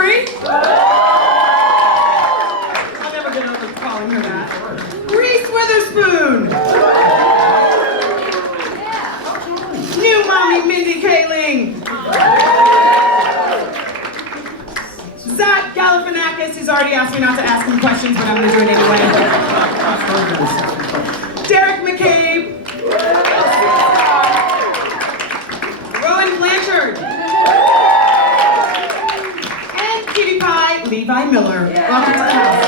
Winfrey. I'll never get over calling her that. Reese Witherspoon. New mommy Mindy Kaling. Zach Galifianakis, who's already asked me not to ask him questions, but I'm going to do it anyway. Derek McCabe. Rowan Blanchard. And Cutie Pie, Levi Miller. Welcome to the house.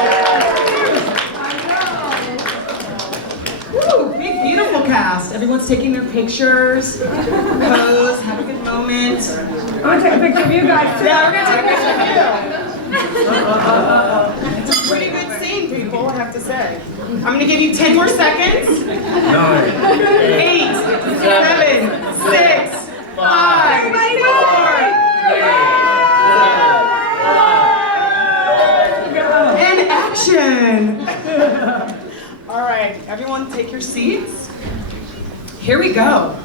Woo, big, beautiful cast. Everyone's taking their pictures. Pose, have a good moment. I'm going to take a picture of you guys, too. Yeah, we're going to take a picture of you. It's a pretty good scene, people, I have to say. I'm going to give you 10 more seconds. 8, 7, 6, 5, 4, 3, 2, and action. All right, everyone take your seats. Here we go.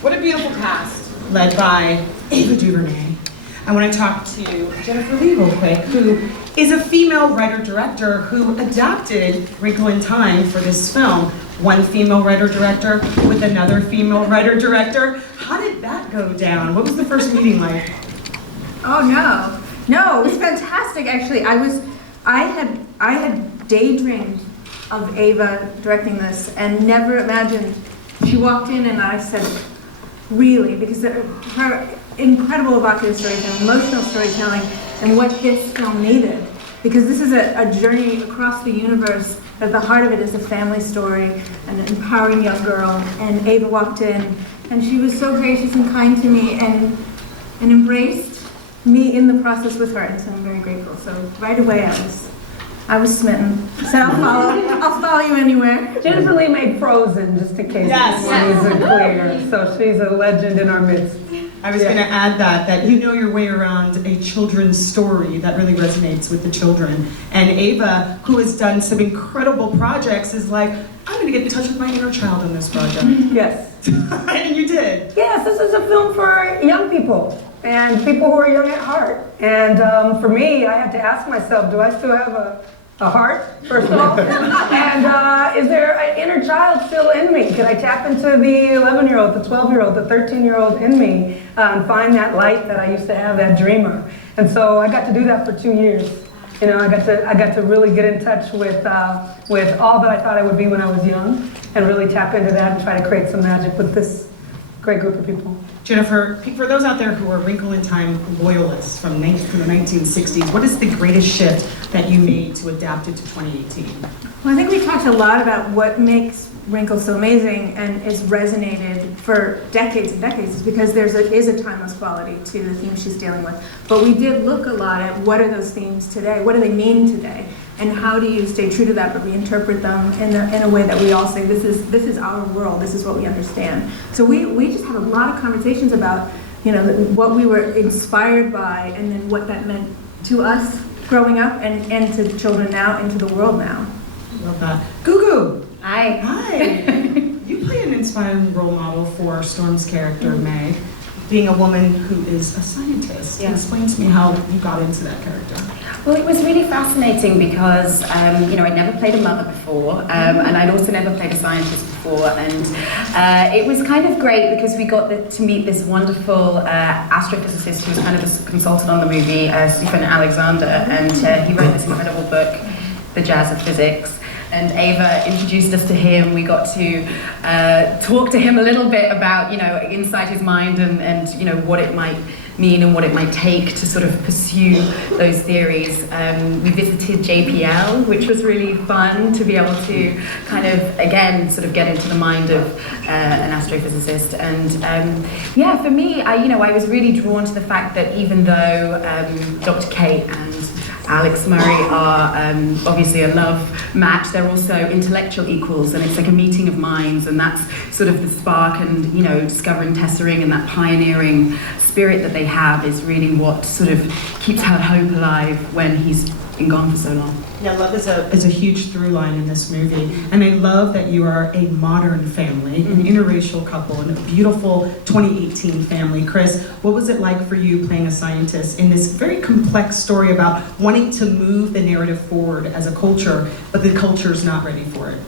What a beautiful cast, led by Ava DuVernay. I want to talk to Jennifer Lee real quick, who is a female writer-director who adapted Wrinkle in Time for this film. One female writer-director with another female writer-director. How did that go down? What was the first meeting like? Oh no, it was fantastic. Actually, I had daydreamed of Ava directing this and never imagined. She walked in and I said, really, because her incredible evocative storytelling, emotional storytelling, and what this film needed. Because this is a journey across the universe. At the heart of it is a family story and an empowering young girl. And Ava walked in, and she was so gracious and kind to me, and embraced me in the process with her. And so I'm very grateful. So right away I was smitten. So I'll follow you anywhere. Jennifer Lee made Frozen, just in case this isn't clear. So she's a legend in our midst. I was going to add that you know your way around a children's story that really resonates with the children. And Ava, who has done some incredible projects, is like, I'm going to get in touch with my inner child in this project. Yes. And you did. Yes, this is a film for young people and people who are young at heart. And for me, I had to ask myself, do I still have a heart, first of all? And is there an inner child still in me? Can I tap into the 11-year-old, the 12-year-old, the 13-year-old in me and find that light that I used to have, that dreamer? And so I got to do that for 2 years. You know, I got to really get in touch with all that I thought I would be when I was young, and really tap into that and try to create some magic with this great group of people. Jennifer, for those out there who are Wrinkle in Time loyalists from the 1960s, what is the greatest shift that you made to adapt it to 2018? Well, I think we talked a lot about what makes Wrinkle so amazing and is resonated for decades and decades is because there is a timeless quality to the themes she's dealing with. But we did look a lot at what are those themes today, what do they mean today, and how do you stay true to that but reinterpret them in a way that we all say, this is our world, this is what we understand. So we just had a lot of conversations about, you know, what we were inspired by and then what that meant to us growing up and to the children now and to the world now. Love that. Gugu! Hi. Hi. You play an inspiring role model for Storm's character, Meg, being a woman who is a scientist. Yeah. Explain to me how you got into that character. Well, it was really fascinating because, you know, I'd never played a mother before, and I'd also never played a scientist before, and it was kind of great because we got to meet this wonderful astrophysicist who was kind of a consultant on the movie, Stephen Alexander, and he wrote this incredible book, The Jazz of Physics. And Ava introduced us to him. We got to talk to him a little bit about, you know, inside his mind and you know, what it might mean and what it might take to sort of pursue those theories. We visited JPL, which was really fun to be able to kind of, again, sort of get into the mind of an astrophysicist. And yeah, for me, I was really drawn to the fact that even though Dr. Kate and Alex Murray are obviously a love match, they're also intellectual equals, and it's like a meeting of minds, and that's sort of the spark, and you know, discovering Tessering and that pioneering spirit that they have is really what sort of keeps her hope alive when he's been gone for so long. Yeah, love is a huge through line in this movie. And I love that you are a modern family, an interracial couple, and a beautiful 2018 family. Chris, what was it like for you playing a scientist in this very complex story about wanting to move the narrative forward as a culture, but the culture's not ready for it?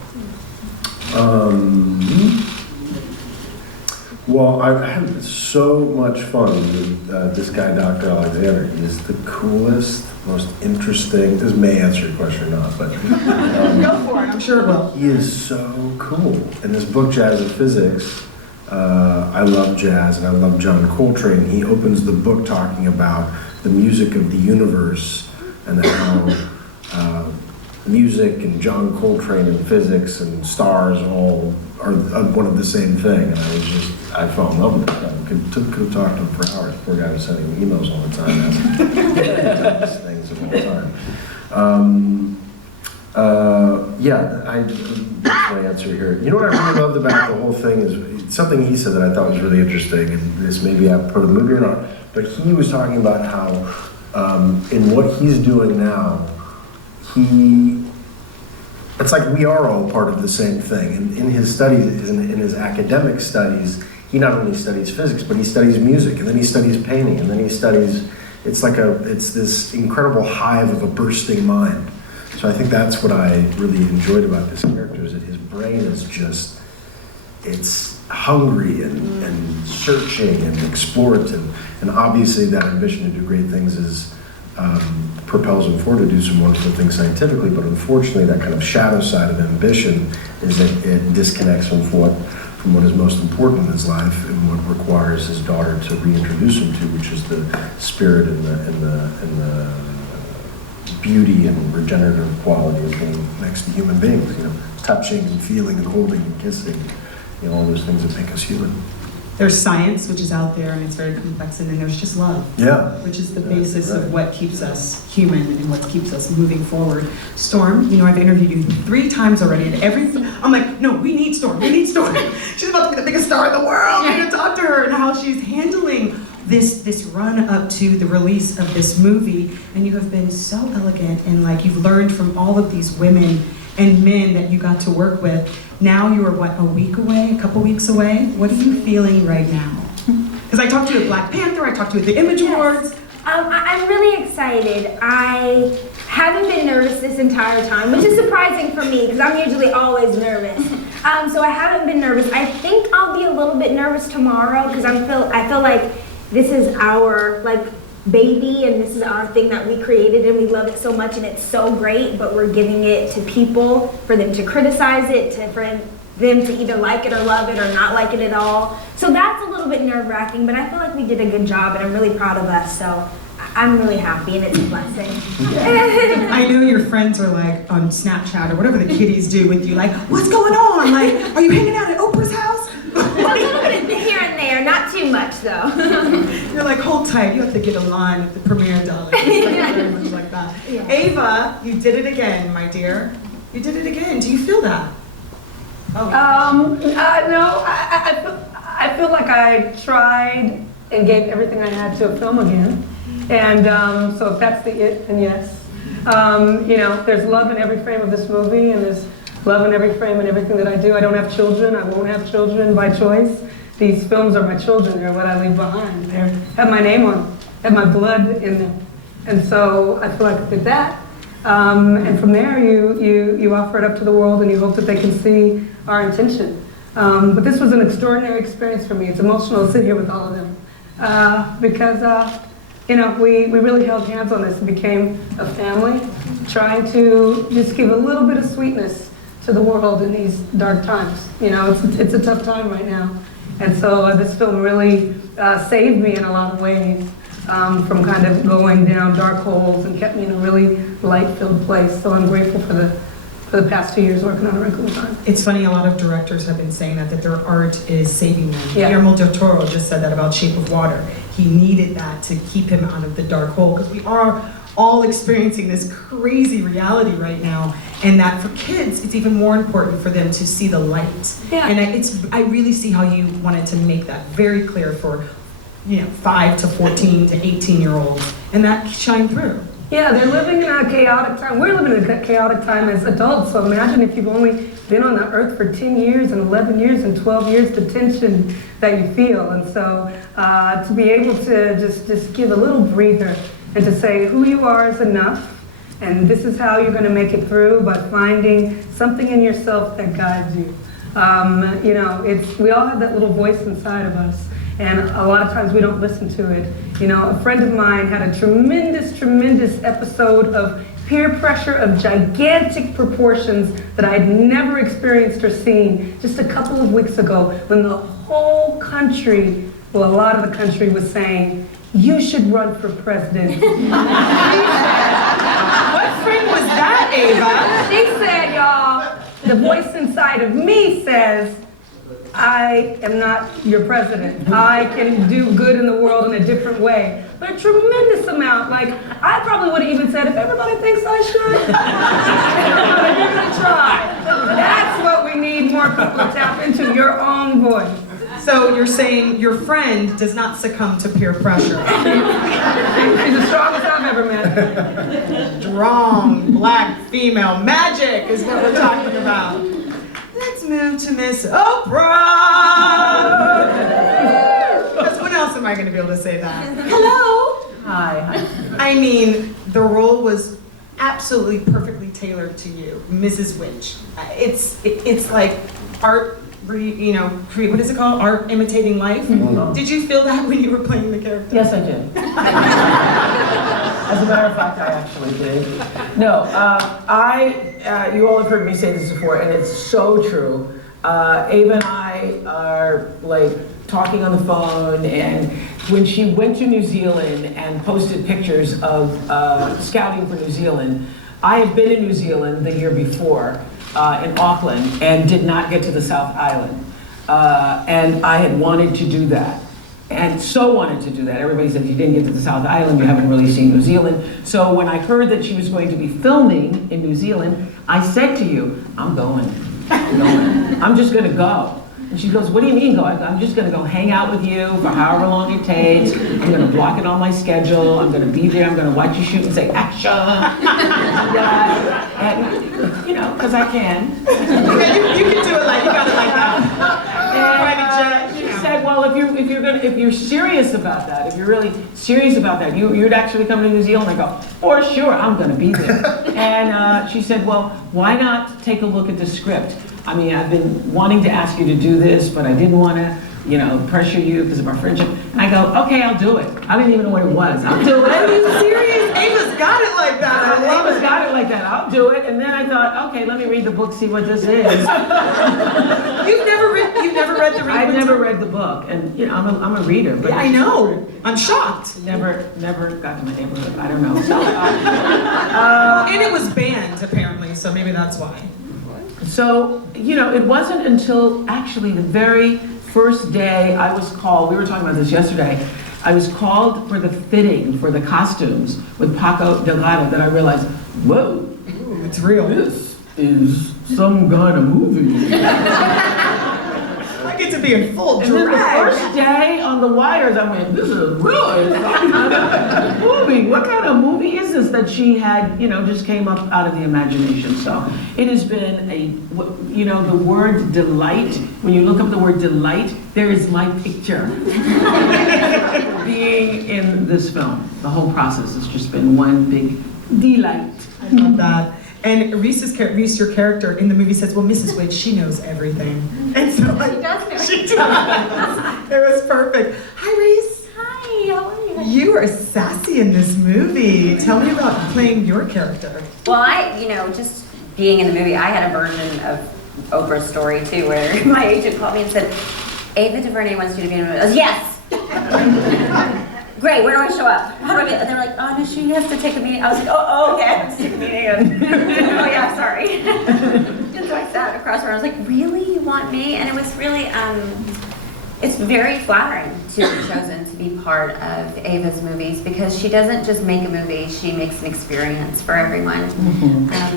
Well, I had so much fun with this guy, Dr. Alexander. He is the coolest, most interesting. This may answer your question or not, but Go for it, I'm sure it will. he is so cool. In this book, Jazz of Physics, I love jazz and I love John Coltrane. He opens the book talking about the music of the universe and how music and John Coltrane and physics and stars all are one of the same thing. And I fell in love with this guy. Could have talked to him for hours. Poor guy was sending me emails all the time asking these things all the time. That's my answer here. You know what I really loved about the whole thing is something he said that I thought was really interesting, and this maybe I put a movie or not, but he was talking about how in what he's doing now, it's like we are all part of the same thing. And in his studies, in his academic studies, he not only studies physics, but he studies music, and then he studies painting, and then he studies, it's this incredible hive of a bursting mind. So I think that's what I really enjoyed about this character, is that his brain is just, it's hungry and searching and explorative. And obviously that ambition to do great things propels him forward to do some wonderful things scientifically, but unfortunately that kind of shadow side of ambition is that it disconnects him from what is most important in his life and what requires his daughter to reintroduce him to, which is the spirit and the beauty and regenerative quality of being next to human beings, touching and feeling and holding and kissing, all those things that make us human. There's science, which is out there and it's very complex, and then there's just love. Yeah. Which is the basis of what keeps us human and what keeps us moving forward. Storm, I've interviewed you 3 times already, and I'm like, no, we need Storm. She's about to be the biggest star in the world. I need to talk to her, and how she's handling this run up to the release of this movie. And you have been so elegant, and you've learned from all of these women and men that you got to work with. Now you are, a couple weeks away? What are you feeling right now? Because I talked to you at Black Panther, I talked to you at the Image Awards. I'm really excited. I haven't been nervous this entire time, which is surprising for me because I'm usually always nervous. So I haven't been nervous. I think I'll be a little bit nervous tomorrow because I feel like this is our baby, and this is our thing that we created, and we love it so much, and it's so great, but we're giving it to people for them to criticize it, for them to either like it or love it or not like it at all. So that's a little bit nerve-wracking, but I feel like we did a good job, and I'm really proud of us, so I'm really happy, and it's a blessing. I know your friends are on Snapchat or whatever the kiddies do with you, what's going on? Are you hanging out at Oprah's house? A little bit here and there, not too much though. You're hold tight, you have to get a line at the premiere, darling. Very much like that. Yeah. Ava, you did it again, my dear. You did it again. Do you feel that? Oh. No, I feel like I tried and gave everything I had to a film again. And so if that's the it, then yes. There's love in every frame of this movie, and there's love in every frame and everything that I do. I don't have children. I won't have children by choice. These films are my children. They're what I leave behind. They have my name on them, have my blood in them. And so I feel like I did that. And from there, you offer it up to the world, and you hope that they can see our intention. But this was an extraordinary experience for me. It's emotional to sit here with all of them. Because we really held hands on this and became a family, trying to just give a little bit of sweetness to the world in these dark times. It's a tough time right now. And so this film really saved me in a lot of ways from kind of going down dark holes and kept me in a really light-filled place. So I'm grateful for the past 2 years working on A Wrinkle in Time. It's funny, a lot of directors have been saying that their art is saving them. Yeah. Guillermo del Toro just said that about Shape of Water. He needed that to keep him out of the dark hole, because we are all experiencing this crazy reality right now, and that for kids, it's even more important for them to see the light. Yeah. And I really see how you wanted to make that very clear for 5 to 14 to 18-year-olds, and that shined through. Yeah, they're living in a chaotic time. We're living in a chaotic time as adults. So imagine if you've only been on the earth for 10 years and 11 years and 12 years, the tension that you feel. And so to be able to just give a little breather and to say who you are is enough. And this is how you're going to make it through, by finding something in yourself that guides you. You know, we all have that little voice inside of us. And a lot of times we don't listen to it. You know, a friend of mine had a tremendous episode of peer pressure of gigantic proportions that I'd never experienced or seen just a couple of weeks ago, when the whole country, well, a lot of the country was saying, you should run for president. She said, What friend was that, Ava? she said, y'all, the voice inside of me says, I am not your president. I can do good in the world in a different way. But a tremendous amount. Like, I probably would have even said, if everybody thinks I should, I'm gonna give it a try. That's what we need more people to tap into, your own voice. So you're saying your friend does not succumb to peer pressure. She's the strongest I've ever met. Strong black female magic is what we're talking about. Let's move to Miss Oprah. Because when else am I going to be able to say that? Hello. Hi. I mean, the role was absolutely perfectly tailored to you, Mrs. Witch. It's like art. What is it called? Art imitating life? Mm-hmm. Did you feel that when you were playing the character? Yes, I did. As a matter of fact, I actually did. No, you all have heard me say this before, and it's so true. Ava and I are like talking on the phone, and when she went to New Zealand and posted pictures of scouting for New Zealand, I had been in New Zealand the year before, in Auckland, and did not get to the South Island. And I had wanted to do that. And so wanted to do that. Everybody said, if you didn't get to the South Island, you haven't really seen New Zealand. So when I heard that she was going to be filming in New Zealand, I said to you, I'm going. I'm just gonna go. And she goes, what do you mean go? I'm just gonna go hang out with you for however long it takes. I'm gonna block it on my schedule. I'm gonna be there. I'm gonna watch you shoot and say, action. And, because I can. You can do it like, you got it like that. And she said, well, if you're serious about that, if you're really serious about that, you'd actually come to New Zealand. I go, for sure, I'm gonna be there. And she said, well, why not take a look at the script? I mean, I've been wanting to ask you to do this, but I didn't want to, pressure you because of our friendship. And I go, okay, I'll do it. I didn't even know what it was. I'll do it. Are you serious? Ava's got it like that. Ava's got it like that. I'll do it. And then I thought, okay, let me read the book, see what this is. You've never read the Wrinkle? I've never read the book, and I'm a reader. But yeah, I know. I'm shocked. Never got to my neighborhood. I don't know. So, and it was banned apparently, so maybe that's why. So, it wasn't until actually the very first day I was called, we were talking about this yesterday, I was called for the fitting for the costumes with Paco Delgado that I realized, whoa, ooh, it's real. This is some kind of movie. I get to be in full drag. And then the first day on the wires, I went, this is really some kind of movie. What kind of movie is this that she had, just came up out of the imagination? So it has been the word delight, when you look up the word delight, there is my picture being in this film. The whole process has just been one big delight. I love that. And Reese, your character in the movie says, well, Mrs. Wade, she knows everything. And so she does. It was perfect. Hi, Reese. Hi, how are you? You are sassy in this movie. Tell me about playing your character. Well, just being in the movie, I had a version of Oprah's story too, where my agent called me and said, Ava DuVernay wants you to be in a movie. I was, yes! Great, where do I show up? How do I get? And they're like, oh, no, she has to take a meeting. I was like, oh, okay, I have to take a meeting. Oh, yeah, sorry. And so I sat across from her. I was like, really? You want me? And it was really, it's very flattering to be chosen to be part of Ava's movies because she doesn't just make a movie, she makes an experience for everyone.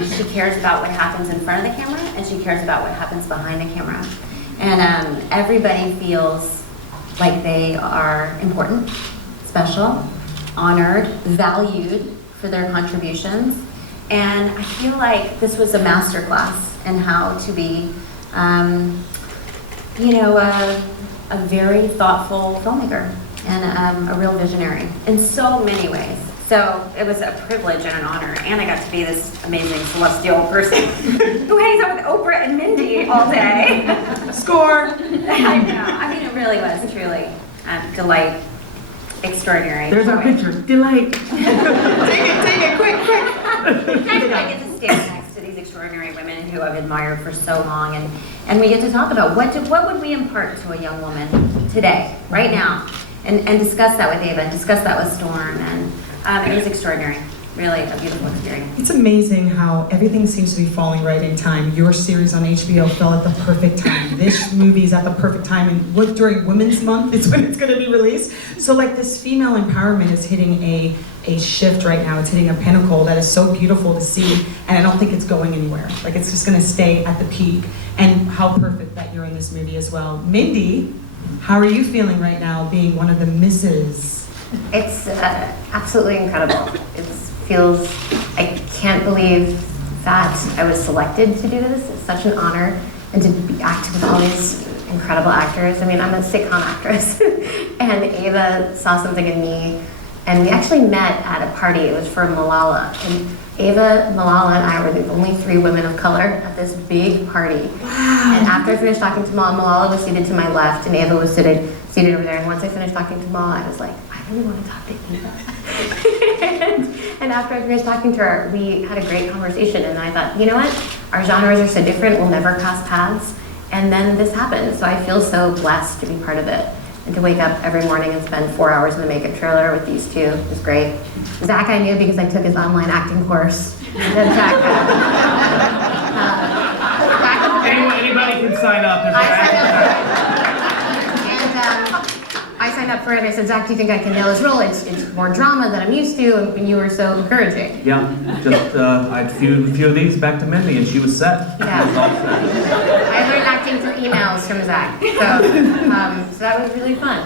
She cares about what happens in front of the camera and she cares about what happens behind the camera. And everybody feels like they are important, special, honored, valued for their contributions. And I feel like this was a masterclass in how to be, a very thoughtful filmmaker and a real visionary in so many ways. So it was a privilege and an honor, and I got to be this amazing celestial person who hangs out with Oprah and Mindy all day. Score! I know. I mean, it really was truly a delight, extraordinary. There's our joy. picture. Delight. Take it, quick! I get to stand next to these extraordinary women who I've admired for so long, and we get to talk about what would we impart to a young woman today, right now, and discuss that with Ava, and discuss that with Storm, and it was extraordinary. Really a beautiful experience. It's amazing how everything seems to be falling right in time. Your series on HBO fell at the perfect time. This movie is at the perfect time, and during Women's Month is when it's going to be released. So like this female empowerment is hitting a shift right now. It's hitting a pinnacle that is so beautiful to see, and I don't think it's going anywhere. Like it's just going to stay at the peak. And how perfect that you're in this movie as well. Mindy, how are you feeling right now being one of the misses? It's absolutely incredible. I can't believe that I was selected to do this. It's such an honor, and to act with all these incredible actors. I mean, I'm a sitcom actress, and Ava saw something in me, and we actually met at a party. It was for Malala, and Ava, Malala, and I were the only 3 women of color at this big party. Wow. And after I finished talking to Malala was seated to my left, and Ava was seated over there. And once I finished talking to Malala, I was like, I really want to talk to Ava. and after I finished talking to her, we had a great conversation. And I thought, you know what? Our genres are so different. We'll never cross paths. And then this happened. So I feel so blessed to be part of it. And to wake up every morning and spend 4 hours in the makeup trailer with these two was great. Zach I knew because I took his online acting course. And then Zach, Anybody can sign up. I signed up for it and I said, Zach, do you think I can nail this role? It's more drama than I'm used to, and you were so encouraging. Yeah, just I had a few of these back to Mindy, and she was set. Yeah. She was all set. I learned acting through emails from Zach, so that was really fun.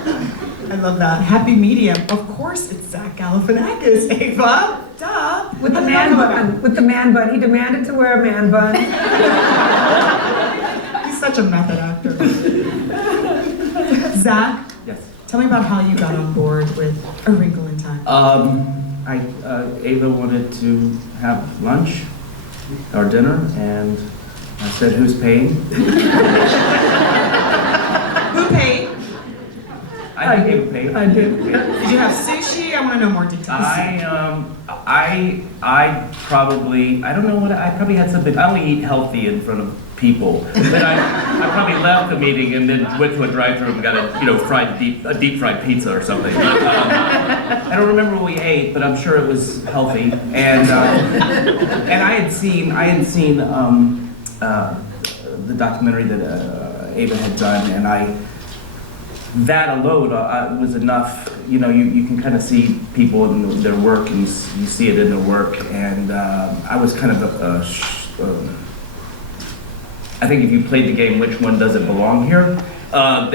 I love that. Happy medium. Of course, it's Zach Galifianakis, Ava. Duh. With the man bun. With the man bun. He demanded to wear a man bun. He's such a method actor. Zach, Yes. tell me about how you got on board with A Wrinkle in Time. Ava wanted to have lunch or dinner, and I said, "Who's paying?" Who paid? I think Ava paid. I did. Did you have sushi? I want to know more details. I probably, I don't know what, I probably had something. I only eat healthy in front of people. But I probably left the meeting and then went to a drive-thru and got a deep fried pizza or something. But, I don't remember what we ate, but I'm sure it was healthy. And I had seen the documentary that Ava had done, and that alone was enough. You know, you can kind of see people in their work, and you see it in their work. And I was kind of I think if you played the game, which one doesn't belong here? I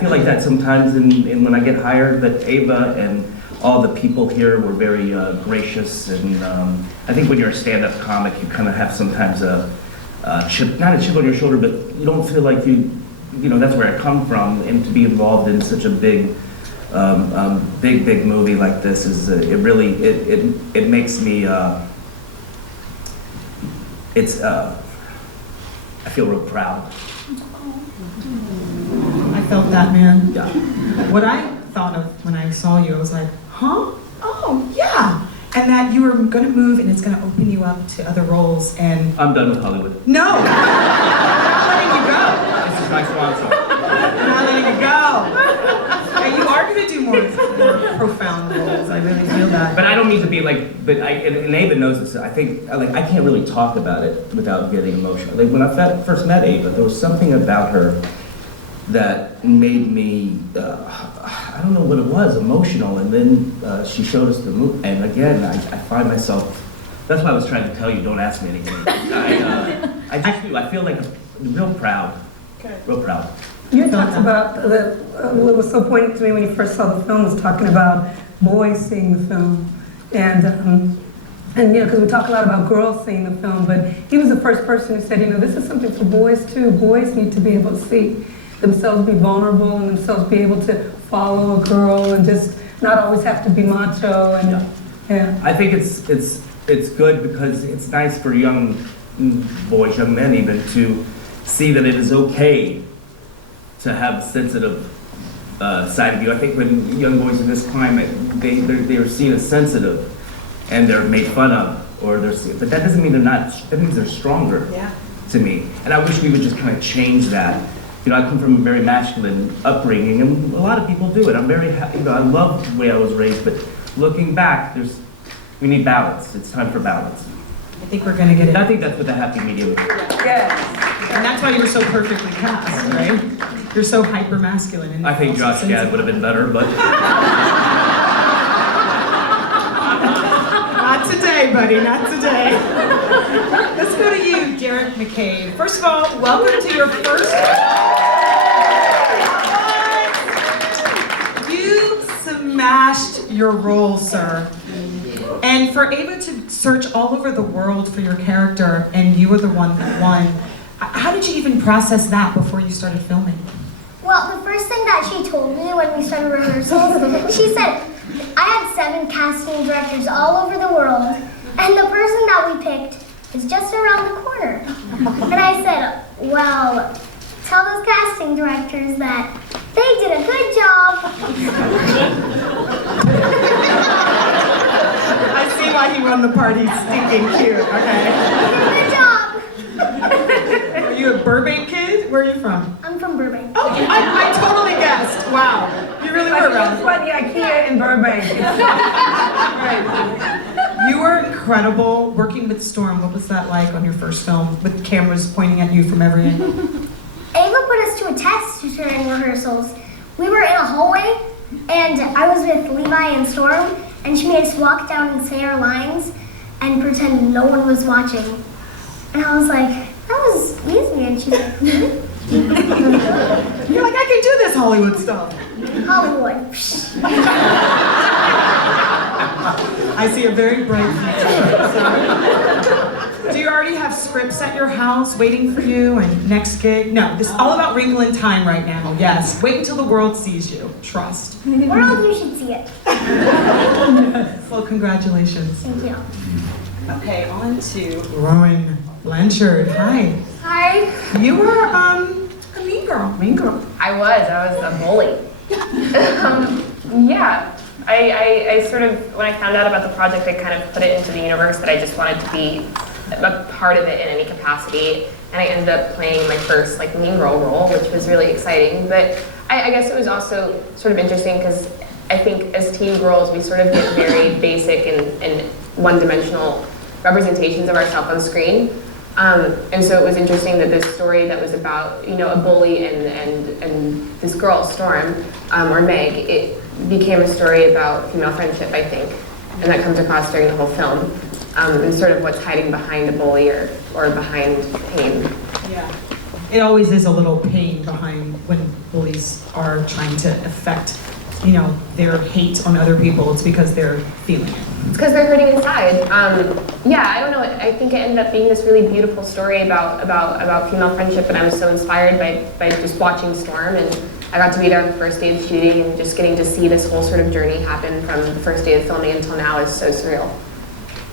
feel like that sometimes when I get hired. But Ava and all the people here were very gracious, and I think when you're a stand-up comic, you kind of have sometimes not a chip on your shoulder, but you don't feel like that's where I come from, and to be involved in such a big movie like this is it makes me I feel real proud. I felt that, man. Yeah. What I thought of when I saw you, I was like, huh? Oh, yeah. And that you were going to move and it's going to open you up to other roles. And I'm done with Hollywood. no, we're not letting you go. This is my swan song. We're not letting you go. And you are going to do more profound roles. I really feel that. But I don't mean to be and Ava knows this. I think I can't really talk about it without getting emotional. Like when I first met Ava, there was something about her that made me, I don't know what it was, emotional. And then she showed us the movie. And again, I find myself, that's why I was trying to tell you, don't ask me anything. I just do. I feel like real proud. Good. Real proud. You talked about what was so poignant to me when you first saw the film was talking about boys seeing the film And you know, because we talk a lot about girls seeing the film, but he was the first person who said, you know, this is something for boys too. Boys need to be able to see themselves be vulnerable and themselves be able to follow a girl and just not always have to be macho. And yeah. I think it's good because it's nice for young boys, young men even, to see that it is okay to have a sensitive side of you. I think when young boys in this climate, they're seen as sensitive and they're made fun of, but that doesn't mean they're not, that means they're stronger to me. And I wish we would just kind of change that. You know, I come from a very masculine upbringing, and a lot of people do it. I'm very happy, you know, I love the way I was raised, but looking back, we need balance. It's time for balance. I think we're gonna get it. I think that's what the happy medium is. Yes. And that's why you were so perfectly cast, right? You're so hyper masculine. And I think Josh Gad would have been better, but. Not today, buddy, not today. Let's go to you, Derek McCabe. First of all, welcome to your first. You smashed your role, sir. And for Ava to search all over the world for your character, and you were the one that won, how did you even process that before you started filming? Well, the first thing that she told me when we started rehearsals, she said, I had 7 casting directors all over the world, and the person that we picked is just around the corner. And I said, well, tell those casting directors that they did a good job. I see why he won the party, stinking cute, okay? Good job. Are you a Burbank kid? Where are you from? I'm from Burbank. Oh, I totally guessed. Wow. You really were That's right. why the IKEA in Burbank. You were incredible working with Storm. What was that like on your first film with cameras pointing at you from every angle? Ava put us to a test during rehearsals. We were in a hallway, and I was with Levi and Storm, and she made us walk down and say our lines and pretend no one was watching. And I was like, that was easy, and she's like, You're like, I can do this Hollywood stuff. Hollywood. I see a very bright future. Do you already have scripts at your house waiting for you and next gig? No, this is all about Wrinkle in Time right now. Yes, wait until the world sees you. Trust. World, you should see it. Well, congratulations. Thank you. Okay, on to Rowan Blanchard. Hi. Hi. You were a mean girl. I was a bully. Yeah, I sort of, when I found out about the project, I kind of put it into the universe that I just wanted to be a part of it in any capacity. And I ended up playing my first mean girl role, which was really exciting. But I guess it was also sort of interesting because I think as teen girls, we sort of get very basic and one-dimensional representations of ourselves on screen. And so it was interesting that this story that was about, a bully and this girl, Storm, or Meg, it became a story about female friendship, I think. And that comes across during the whole film. And sort of what's hiding behind a bully or behind pain. Yeah. It always is a little pain behind when bullies are trying to affect, their hate on other people. It's because they're feeling it. It's because they're hurting inside. Yeah, I don't know. I think it ended up being this really beautiful story about female friendship, and I was so inspired by just watching Storm, and I got to be there on the first day of shooting, and just getting to see this whole sort of journey happen from the first day of filming until now is so surreal.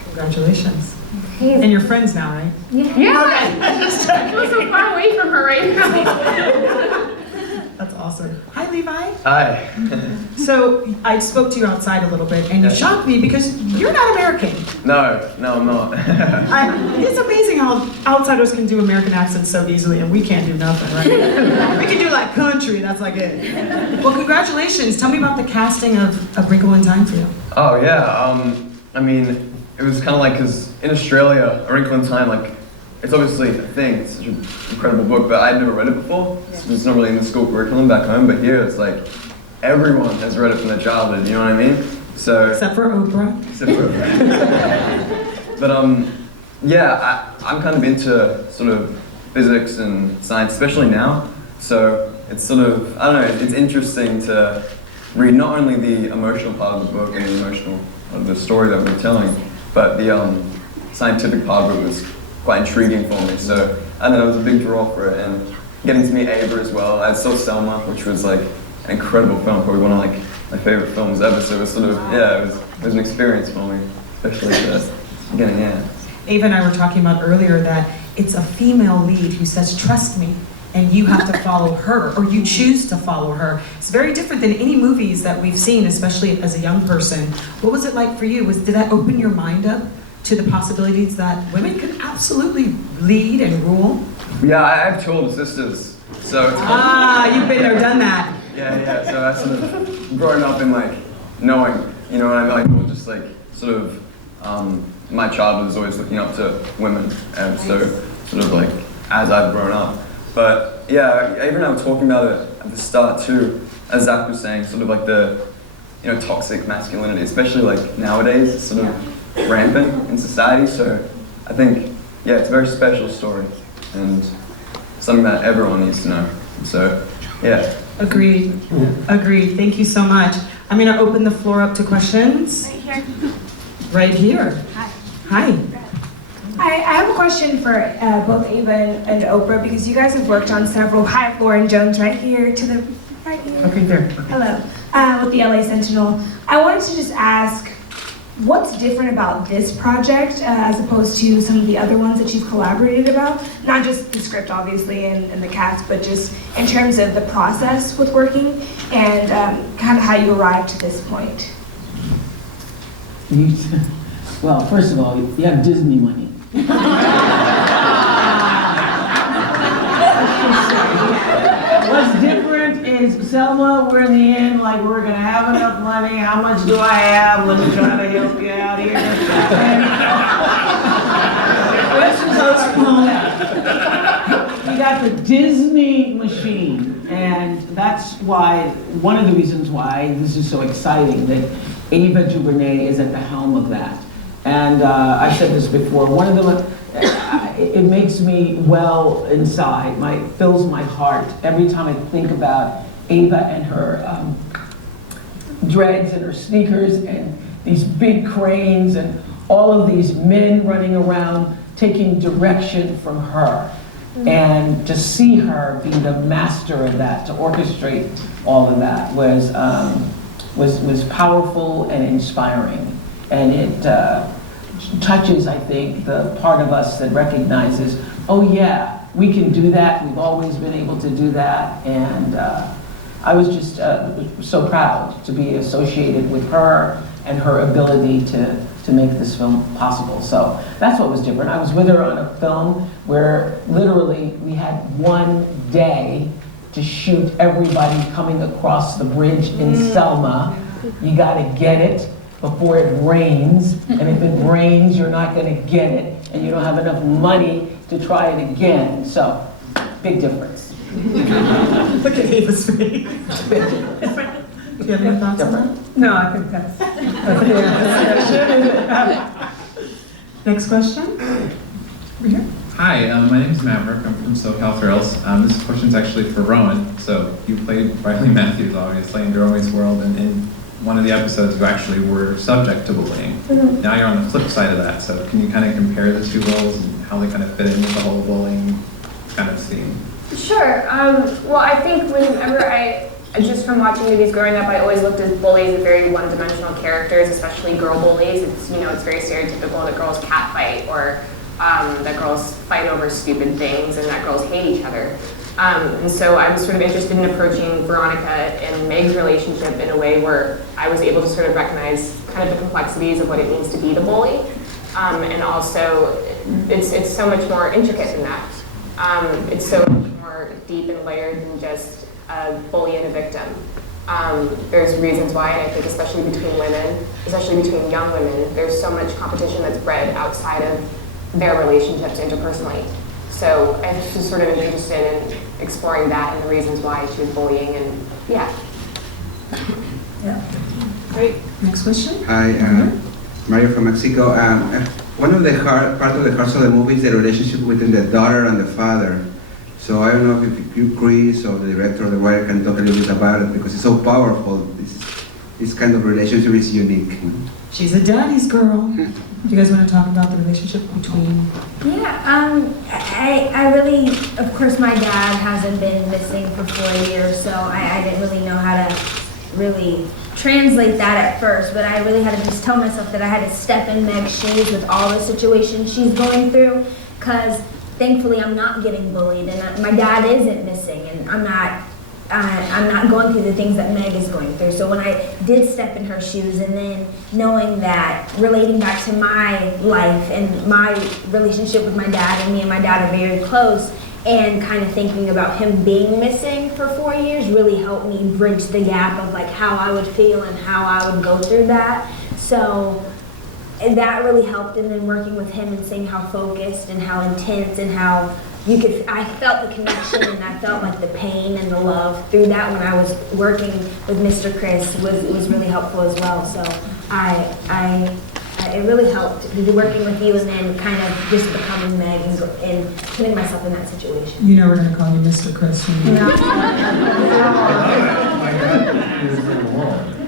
Congratulations. And you're friends now, right? Yeah. I feel so far away from her right now. That's awesome. Hi, Levi. Hi. So I spoke to you outside a little bit, and you shocked me because you're not American. No, I'm not. It's amazing how outsiders can do American accents so easily, and we can't do nothing, right? We can do country, that's it. Well, congratulations. Tell me about the casting of Wrinkle in Time for you. Oh yeah, it was kind of because in Australia, A Wrinkle in Time, it's obviously a thing, it's such an incredible book, but I'd never read it before. It's not really in the school curriculum back home, but here it's everyone has read it from their childhood, you know what I mean? So Except for Oprah. But yeah, I'm kind of into sort of physics and science, especially now. So it's sort of, I don't know, it's interesting to read not only the emotional part of the book and the emotional of the story that we're telling. But the scientific part of it was quite intriguing for me. So I don't know, it was a big draw for it. And getting to meet Ava as well. I saw Selma, which was like an incredible film, probably one of like my favorite films ever. So it was sort of, yeah, it was an experience for me, especially at the beginning, yeah. Ava and I were talking about earlier that it's a female lead who says, trust me, and you have to follow her, or you choose to follow her. It's very different than any movies that we've seen, especially as a young person. What was it like for you? Did that open your mind up to the possibilities that women could absolutely lead and rule? Yeah, I have two older sisters, so it's you've been there, done that. Yeah, so I sort of growing up in like knowing, you know, and I like just like sort of my childhood was always looking up to women, and so sort of like as I've grown up. But yeah, Ava and I were talking about it at the start too, as Zach was saying, sort of like the, you know, toxic masculinity, especially like nowadays, it's sort of rampant in society. So I think, yeah, it's a very special story and something that everyone needs to know. So, yeah. Agreed. Agreed. Thank you so much. I'm going to open the floor up to questions. Right here. Right here. Hi. Hi. I have a question for both Ava and Oprah, because you guys have worked on several. Hi, Lauren Jones, right here to the right here. Okay, there. Hello, with the LA Sentinel. I wanted to just ask, what's different about this project as opposed to some of the other ones that you've collaborated about? Not just the script, obviously, and the cast, but just in terms of the process with working and kind of how you arrived to this point. Well, first of all, you have Disney money. What's different is Selma, we're in the end, like we're gonna have enough money. How much do I have? Let me try to help you out here. We got the Disney machine, and that's why, one of the reasons why this is so exciting, that Ava DuVernay is at the helm of that. And I've said this before, one of the, it makes me well inside, fills my heart every time I think about Ava and her dreads and her sneakers and these big cranes and all of these men running around taking direction from her. And to see her be the master of that, to orchestrate all of that was powerful and inspiring. And it touches, I think, the part of us that recognizes, oh yeah, we can do that, we've always been able to do that. And I was just so proud to be associated with her and her ability to make this film possible. So that's what was different. I was with her on a film where literally we had one day to shoot everybody coming across the bridge in Selma. You gotta get it before it rains, and if it rains, you're not gonna get it, and you don't have enough money to try it again. So, big difference. Look at Ava's face. Do you have any thoughts on that? No, I think that's Next question. Over here. Hi, my name is Maverick. I'm from SoCal Thrills. This question's actually for Rowan. So you played Riley Matthews, obviously, in Girl Meets World, and in one of the episodes you actually were subject to bullying. Mm-hmm. Now you're on the flip side of that. So can you kind of compare the two roles and how they kind of fit in with the whole bullying kind of scene? Sure. Well, I think whenever just from watching movies growing up, I always looked at bullies as very one-dimensional characters, especially girl bullies. It's, you know, it's very stereotypical that girls catfight, or that girls fight over stupid things, and that girls hate each other. And so I was sort of interested in approaching Veronica and Meg's relationship in a way where I was able to sort of recognize kind of the complexities of what it means to be the bully. And also, it's so much more intricate than that. It's so much more deep and layered than just a bully and a victim. There's reasons why, and I think especially between women, especially between young women, there's so much competition that's bred outside of their relationships interpersonally. So I was just sort of interested in exploring that and the reasons why she was bullying, and yeah. Great. Next question. Hi, Mario from Mexico. One of the part of the heart of the movie is the relationship between the daughter and the father. So I don't know if you, Chris, or the director or the writer, can talk a little bit about it, because it's so powerful. This is this kind of relationship is unique. She's a daddy's girl. Do you guys want to talk about the relationship between? Yeah, I really, of course, my dad hasn't been missing for 4 years, so I didn't really know how to really translate that at first, but I really had to just tell myself that I had to step in Meg's shoes with all the situations she's going through, because thankfully I'm not getting bullied, and my dad isn't missing, and I'm not going through the things that Meg is going through. So when I did step in her shoes, and then knowing that, relating back to my life and my relationship with my dad, and me and my dad are very close, and kind of thinking about him being missing for 4 years really helped me bridge the gap of like how I would feel and how I would go through that. So that really helped, and then working with him and seeing how focused and how intense and how I felt the connection, and I felt like the pain and the love through that when I was working with Mr. Chris was really helpful as well. So it really helped working with you, and then kind of just becoming Meg and putting myself in that situation. You know we're going to call you Mr. Chris.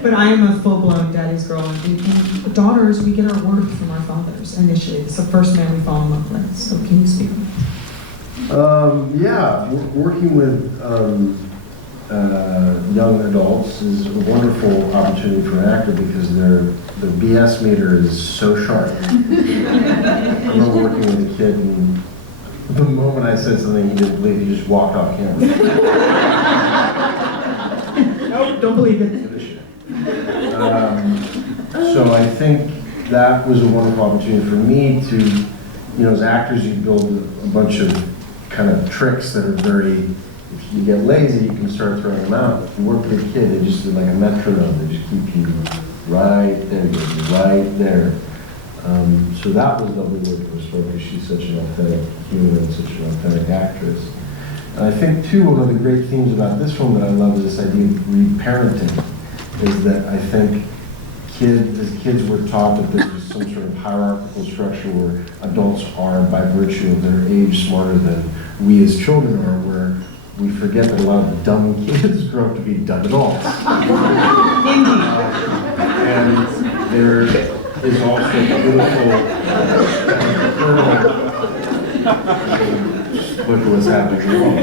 But I am a full-blown daddy's girl, and daughters, we get our worth from our fathers initially. It's the first man we fall in love with. So can you speak? Working with young adults is a wonderful opportunity for an actor because the BS meter is so sharp. I remember working with a kid, and the moment I said something he didn't believe, he just walked off camera. Nope, don't believe it. So I think that was a wonderful opportunity for me to, as actors, you build a bunch of kind of tricks that are very, if you get lazy, you can start throwing them out. If you work with a kid, they just do like a metronome. They just keep you right there, right there. So that was lovely working with her because she's such an authentic human and such an authentic actress. And I think, too, one of the great themes about this film that I love is this idea of reparenting, is that I think as kids were taught that there's some sort of hierarchical structure where adults are, by virtue of their age, smarter than we as children are, where we forget that a lot of dumb kids grow up to be dumb adults. And there is also a beautiful look at what's happening in the world.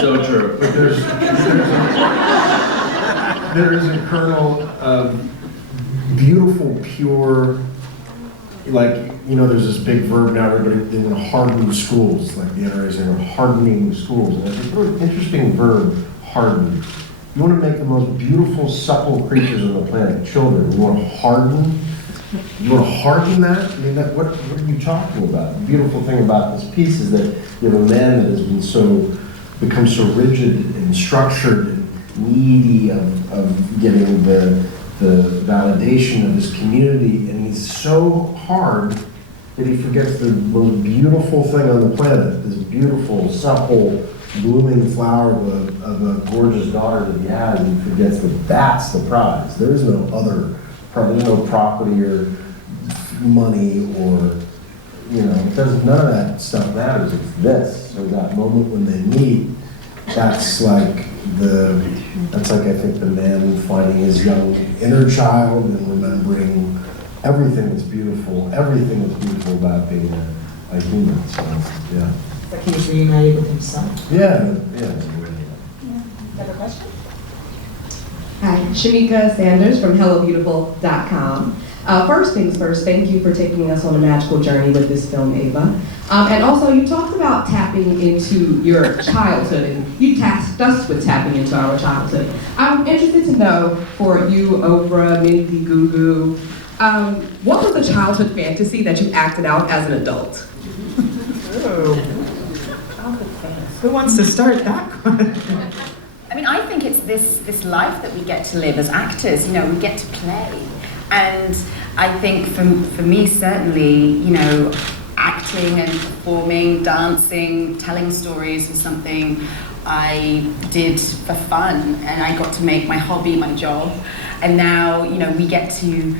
So true. But there is a kernel of beautiful, pure, like, there's this big verb now, they want to harden schools, like the NRA is saying, hardening schools. And it's a really interesting verb, harden. You want to make the most beautiful, supple creatures on the planet, children. You want to harden? You want to harden that? I mean, what are you talking about? The beautiful thing about this piece is that you have a man that has become so rigid and structured and needy of getting the validation of his community, and he's so hard that he forgets the most beautiful thing on the planet, this beautiful, supple, blooming flower of a gorgeous daughter that he has, and he forgets that that's the prize. There is no other prize. There's no property or money or, because none of that stuff matters. It's this. So that moment when they meet, that's like I think the man finding his young inner child and remembering everything that's beautiful about being a human. So, yeah. Like he's reunited with himself. Yeah. Have a question? Hi, Shamika Sanders from HelloBeautiful.com. First things first, thank you for taking us on a magical journey with this film, Ava. And also, you talked about tapping into your childhood, and you tasked us with tapping into our childhood. I'm interested to know, for you, Oprah, Minnie Gugu, what was a childhood fantasy that you acted out as an adult? Who wants to start that one? I mean, I think it's this life that we get to live as actors. We get to play. And I think for me, certainly, acting and performing, dancing, telling stories was something I did for fun, and I got to make my hobby my job. And now, you know, we get to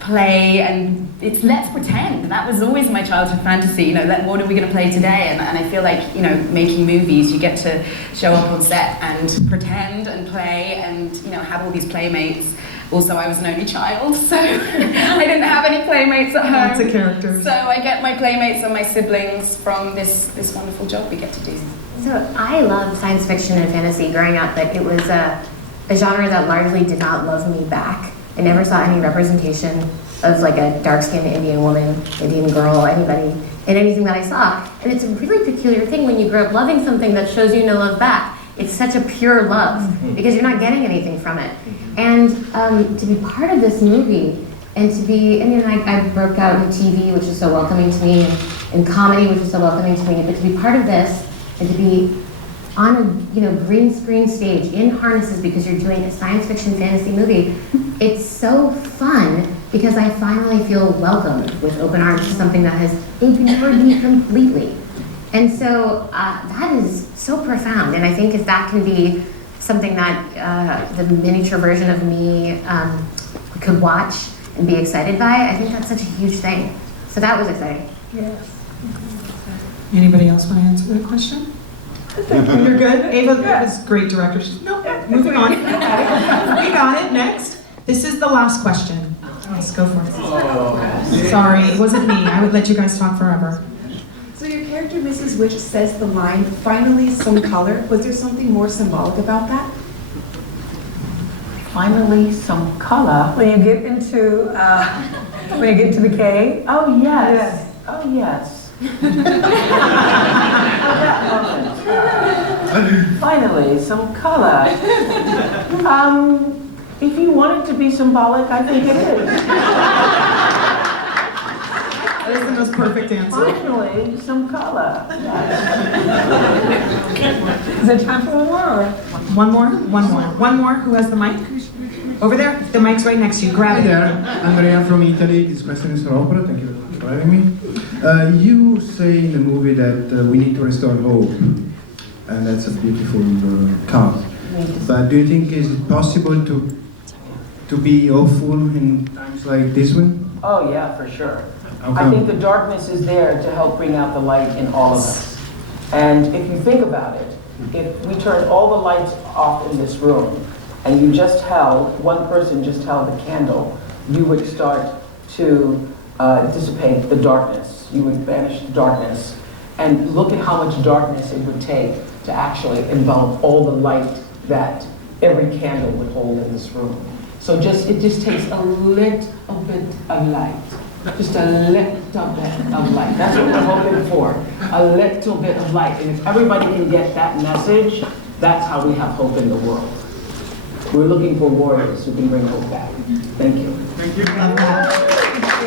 play, and it's let's pretend. That was always my childhood fantasy, you know, what are we going to play today? And I feel like, you know, making movies, you get to show up on set and pretend and play and, you know, have all these playmates. Also, I was an only child, so I didn't have any playmates at home. Lots of characters. So I get my playmates and my siblings from this wonderful job we get to do. So I loved science fiction and fantasy growing up, but it was a genre that largely did not love me back. I never saw any representation of like a dark-skinned Indian woman, Indian girl, anybody, in anything that I saw. And it's a really peculiar thing when you grow up loving something that shows you no love back. It's such a pure love because you're not getting anything from it. And to be part of this movie and to be, and I broke out in TV, which is so welcoming to me, and comedy, which is so welcoming to me, but to be part of this and to be on a green screen stage in harnesses because you're doing a science fiction fantasy movie, it's so fun because I finally feel welcomed with open arms to something that has ignored me completely. And so that is so profound, and I think if that can be something that the miniature version of me could watch and be excited by, I think that's such a huge thing. So that was exciting. Yes. Anybody else want to answer that question? You're good? Ava is great director. She's, no, moving on. We got it. Next. This is the last question. Let's go for it. Sorry, it wasn't me. I would let you guys talk forever. So your character, Mrs. Witch, says the line, "Finally, some color." Was there something more symbolic about that? Finally, some color. When you get into the cave. Oh yes. Oh yes. Finally, some color. If you want it to be symbolic, I think it is. That is the most perfect answer. Finally, some color. Is there time for one more? Or? One more? One more. One more. Who has the mic? Over there. The mic's right next to you. Grab it. Hi there. Andrea from Italy. This question is for Oprah. Thank you for having me. You say in the movie that we need to restore hope, and that's a beautiful thought. But do you think is it possible to be hopeful in times like this one? Oh yeah, for sure. How I come? think the darkness is there to help bring out the light in all of us. And if you think about it, if we turned all the lights off in this room and you just held, one person just held the candle, you would start to dissipate the darkness. You would banish the darkness. And look at how much darkness it would take to actually envelop all the light that every candle would hold in this room. So it just takes a little bit of light. Just a little bit of light. That's what we're hoping for. A little bit of light. And if everybody can get that message, that's how we have hope in the world. We're looking for warriors who can bring hope back. Thank you. Thank you. Love that.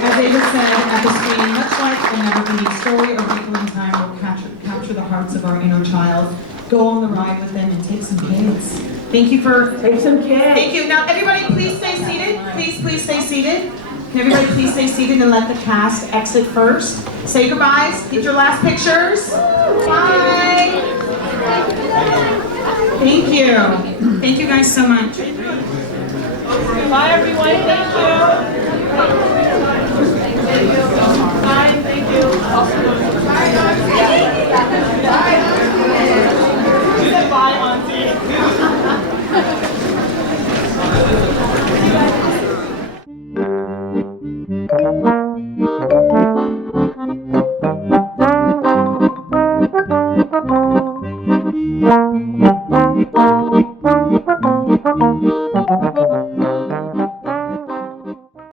As David said at the screen, much like a never-ending story or Wrinkle in Time will capture the hearts of our inner child. Go on the ride with them and take some kids. Thank you for... Take some kids. Thank you. Now, everybody, please stay seated. Please stay seated. Can everybody please stay seated and let the cast exit first? Say goodbyes. Get your last pictures. Bye. Thank you. Thank you guys so much. Bye, everyone. Thank you. Thank you. Bye. Thank you.